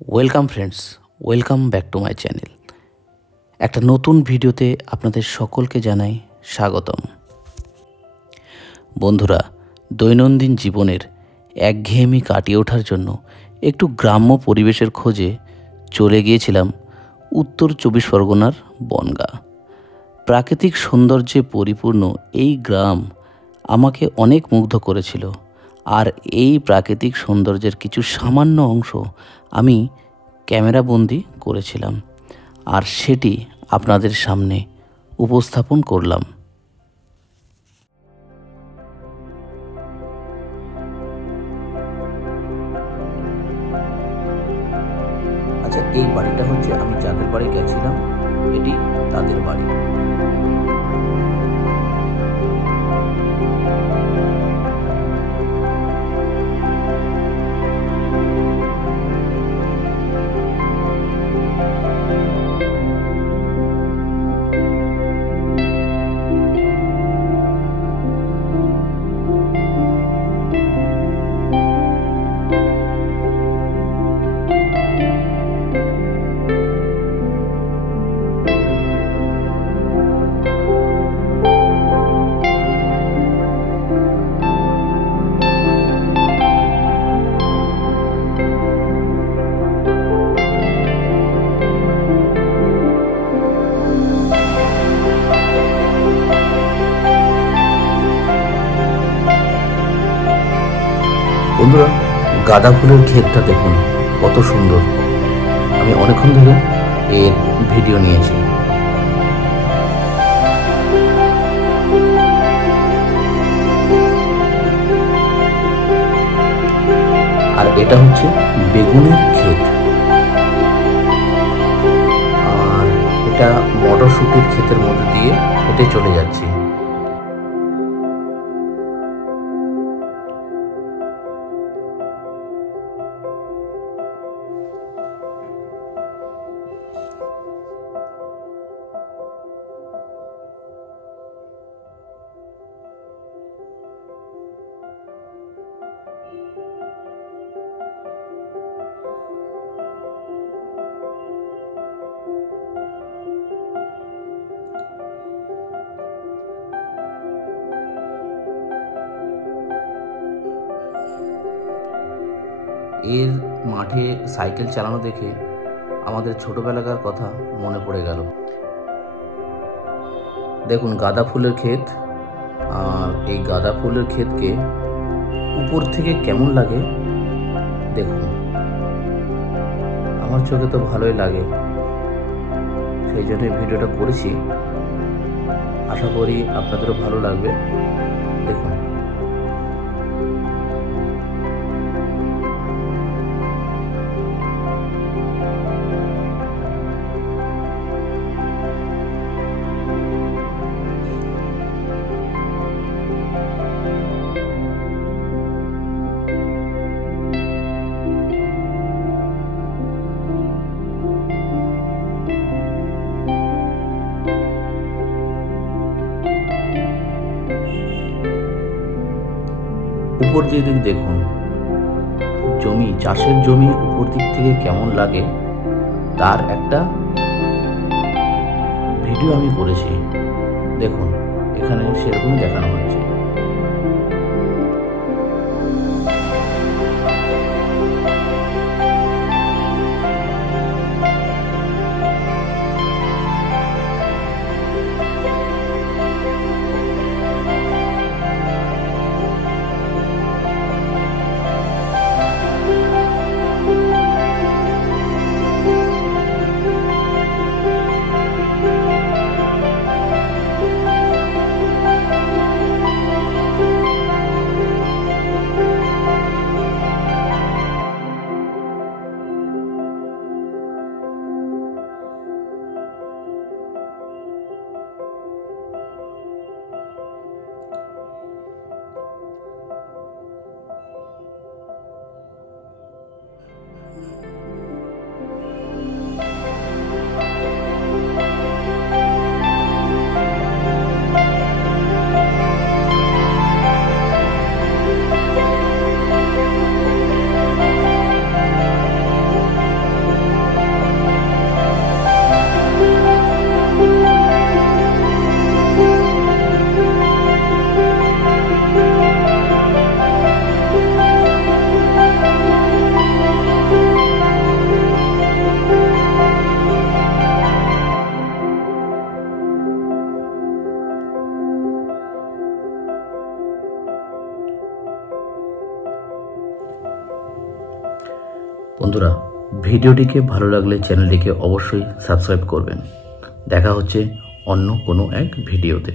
Welcome friends, welcome back to my channel. একটা নতুন ভিডিওতে আপনাদের সকলকে জানাই স্বাগতম। বন্ধুরা, দৈনন্দিন জীবনের একঘেয়েমি কাটিয়ে ওঠার জন্য একটু গ্রাম্য পরিবেশের খোঁজে চলে গিয়েছিলাম উত্তর 24 পরগনার বনগাঁ। প্রাকৃতিক সৌন্দর্যে পরিপূর্ণ এই গ্রাম আমাকে অনেক মুগ্ধ করেছিল, আর এই প্রাকৃতিক সৌন্দর্যের কিছু সামান্য অংশ আমি ক্যামেরাবন্দি করেছিলাম, আর সেটি আপনাদের সামনে উপস্থাপন করলাম। আচ্ছা, এই বাড়িটা হচ্ছে আমি যাদের বাড়ি গেছিলাম, এটি তাদের বাড়ি। বন্ধুরা, গাঁদা ফুলের ক্ষেতটা দেখুন কত সুন্দর। আমি অনেকক্ষণ ধরে এর ভিডিও নিয়েছি। আর এটা হচ্ছে বেগুনের ক্ষেত, আর এটা মটরশুটির ক্ষেতের মধ্যে দিয়ে হেঁটে চলে যাচ্ছি। এর মাঠে সাইকেল চালানো দেখে আমাদের ছোটবেলাকার কথা মনে পড়ে গেল। দেখুন গাঁদা ফুলের ক্ষেত, আর এই গাঁদা ফুলের ক্ষেতকে উপর থেকে কেমন লাগে দেখুন। আমার চোখে তো ভালোই লাগে, সেই জন্য ভিডিওটা করেছি। আশা করি আপনাদেরও ভালো লাগবে। দেখুন, উপর দিক দেখুন, জমি, চাষের জমি উপর দিক থেকে কেমন লাগে তার একটা ভিডিও আমি করেছি। দেখুন, এখানে সেরকমই দেখানো হচ্ছে। বন্ধুরা, ভিডিওটিকে ভালো লাগলে চ্যানেলটিকে অবশ্যই সাবস্ক্রাইব করবেন। দেখা হচ্ছে অন্য কোনো এক ভিডিওতে।